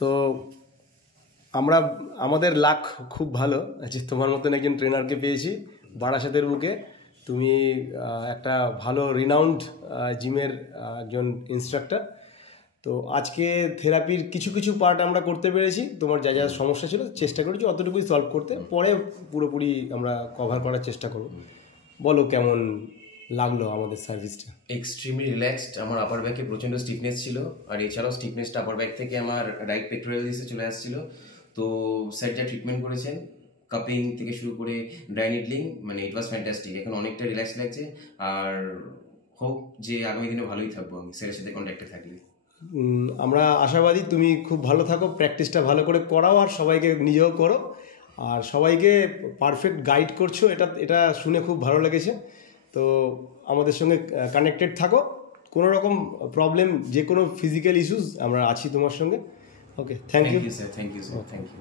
তো আমাদের লাক খুব ভালো যে তোমার মতন একজন ট্রেনারকে পেয়েছি বারাসাতের বুকে। তুমি একটা ভালো রিনাউন্ড জিমের একজন ইনস্ট্রাক্টর। তো আজকে থেরাপির কিছু কিছু পার্ট আমরা করতে পেরেছি, তোমার যা যা সমস্যা ছিল চেষ্টা করেছি অতটুকুই সলভ করতে, পরে পুরোপুরি আমরা কভার করার চেষ্টা করব। বলো কেমন লাগলো আমাদের সার্ভিসটা? Extremely relaxed. আমার আপার ব্যাকে প্রচণ্ড স্টিফনেস ছিল, আর এছাড়াও স্টিফনেসটা আপার ব্যাক থেকে আমার রাইট পেক্টোরালিসে চলে আসছিল। তো স্যার যা ট্রিটমেন্ট করেছেন, কাপিং থেকে শুরু করে ড্রাই নিডলিং, মানে ইট ওয়াজ ফ্যান্টাস্টিক। এখন অনেকটা রিল্যাক্স লাগছে, আর হোপ যে আগামী দিনে ভালোই থাকবো আমি স্যারের সাথে কন্ট্যাক্টে থাকলে। আমরা আশাবাদী তুমি খুব ভালো থাকো, প্র্যাকটিসটা ভালো করে করাও, আর সবাইকে নিজেও করো, আর সবাইকে পারফেক্ট গাইড করছো, এটা শুনে খুব ভালো লেগেছে। তো আমাদের সঙ্গে কানেক্টেড থাকো, কোনো রকম প্রবলেম, যে কোনো ফিজিক্যাল ইস্যুস আমরা আছি তোমার সঙ্গে। Okay, thank you sir, thank you sir, thank you.